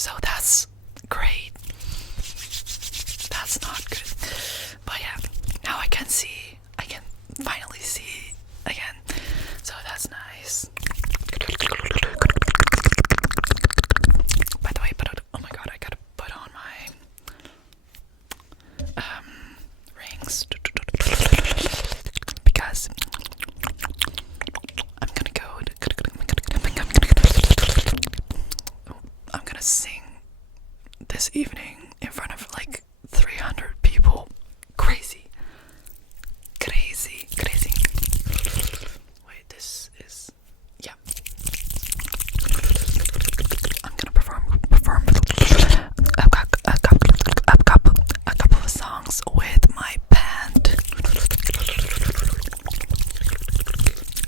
so that's great. That's not good. But yeah, now I can finally see again. So that's nice. By the way, oh my god, I gotta put on my rings because I'm gonna sing this evening in front of like 300 people. Crazy. Wait, this is, yeah. I'm gonna perform a couple of songs with my band,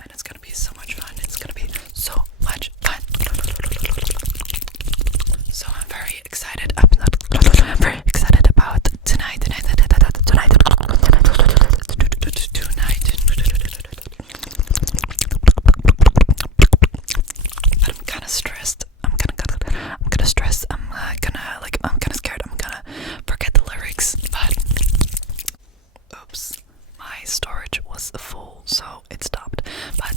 and it's gonna be so much fun. It's gonna be so much fun. So I'm very excited. I'm very excited about tonight. But I'm kind of stressed. I'm gonna stress. I'm kind of scared. I'm gonna forget the lyrics. But oops, my storage was full, so it stopped. But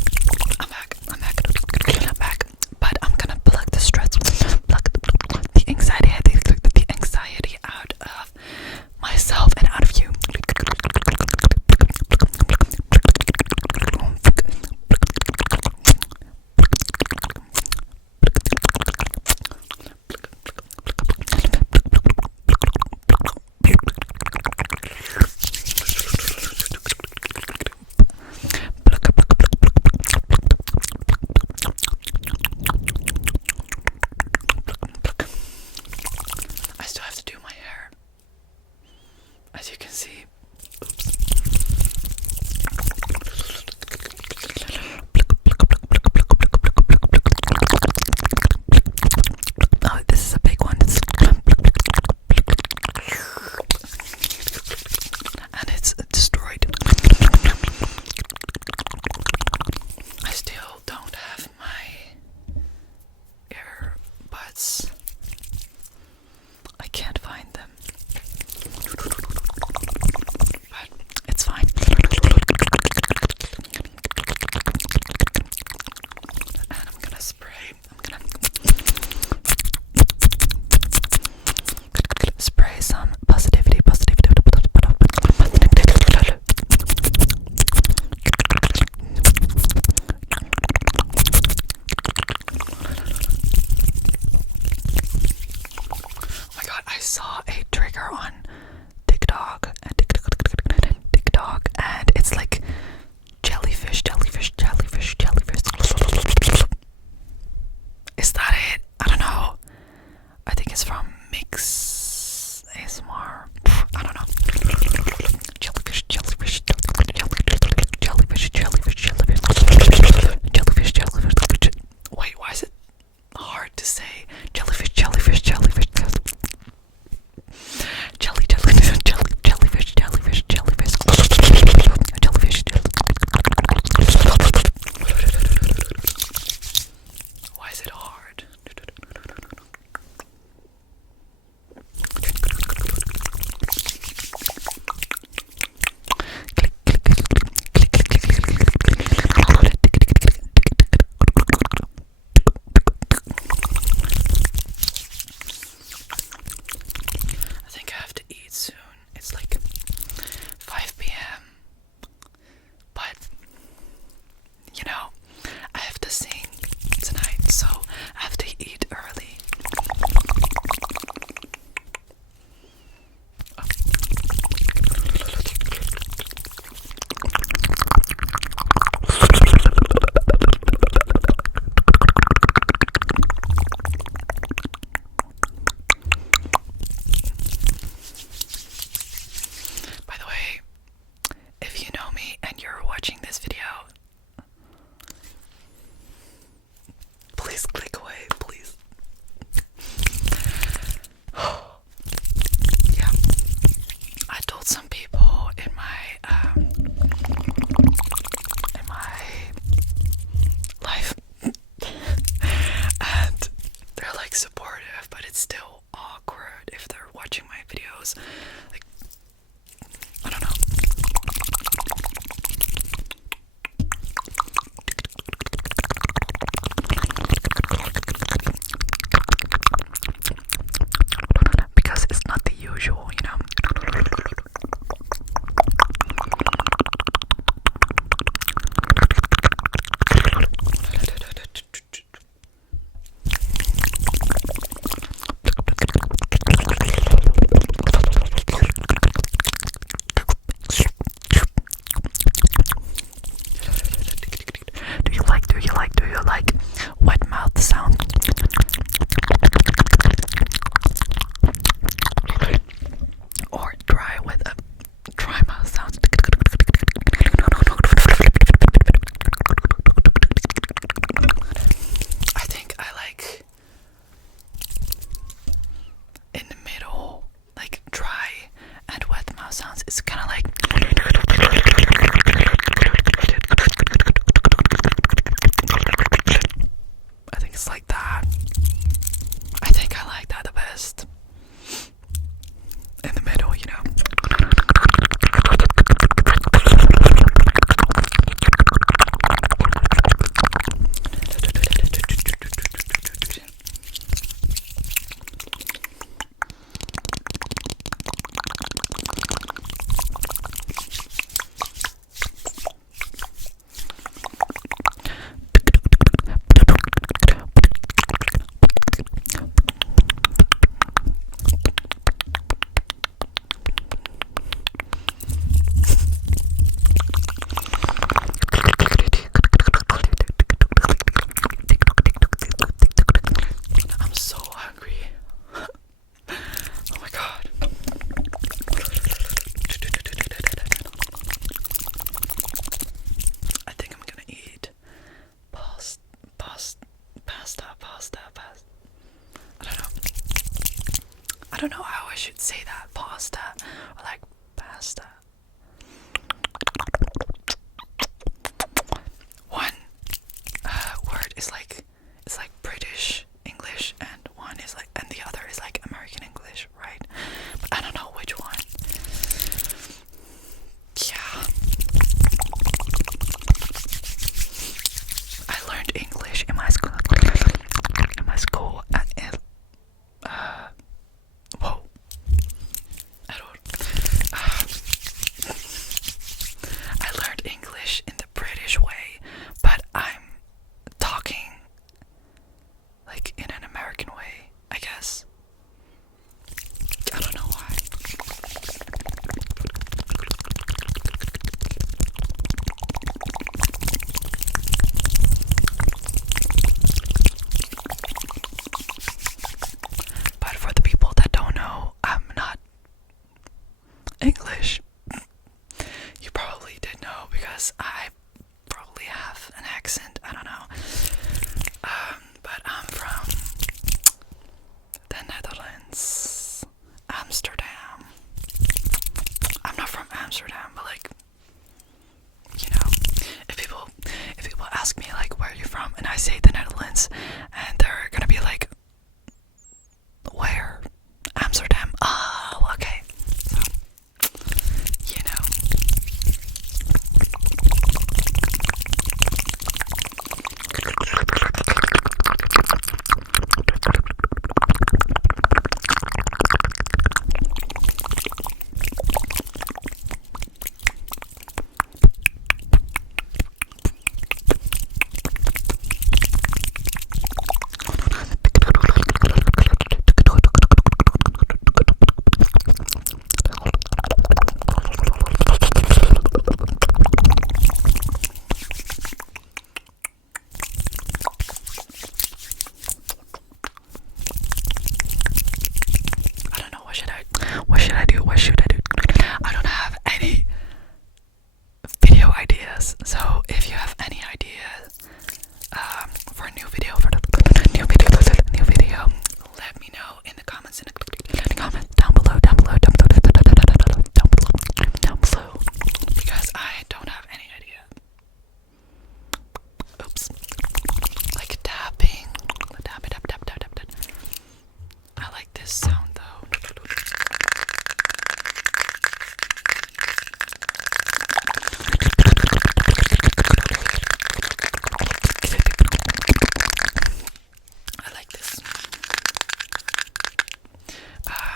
I'm back. But I'm gonna plug the stress, plug the anxiety out of myself and out of you. I still have to do my hair, as you can see. Oops. Oh, this is a big one. And it's destroyed. I still don't have my earbuds. I can't find them. But it's fine. And I'm gonna spray. Spray some positivity. Oh my god, I saw a trigger on TikTok, and it's like jellyfish. Is that it? I don't know. I think it's from Mix ASMR. I don't know. Jellyfish. Wait, why is it hard to say? Jellyfish. Why is it hard? it's still awkward if they're watching my videos. Like, I don't know. Because it's not the usual, you know. Do you like wet mouth sound? Or dry with a dry mouth sound? I think I like in the middle, like dry and wet mouth sounds. It's kind of like I think it's like that. I think I like that the best. In the middle, you know. I'm so hungry. Oh my god. I think I'm gonna eat pasta. I don't know how I should say that. Pasta or like pasta. One word is like, it's like British English, and one is like, and the other is like American English, right? But I don't know which one. Yeah. I learned English in my school. Whoa. I don't.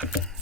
that.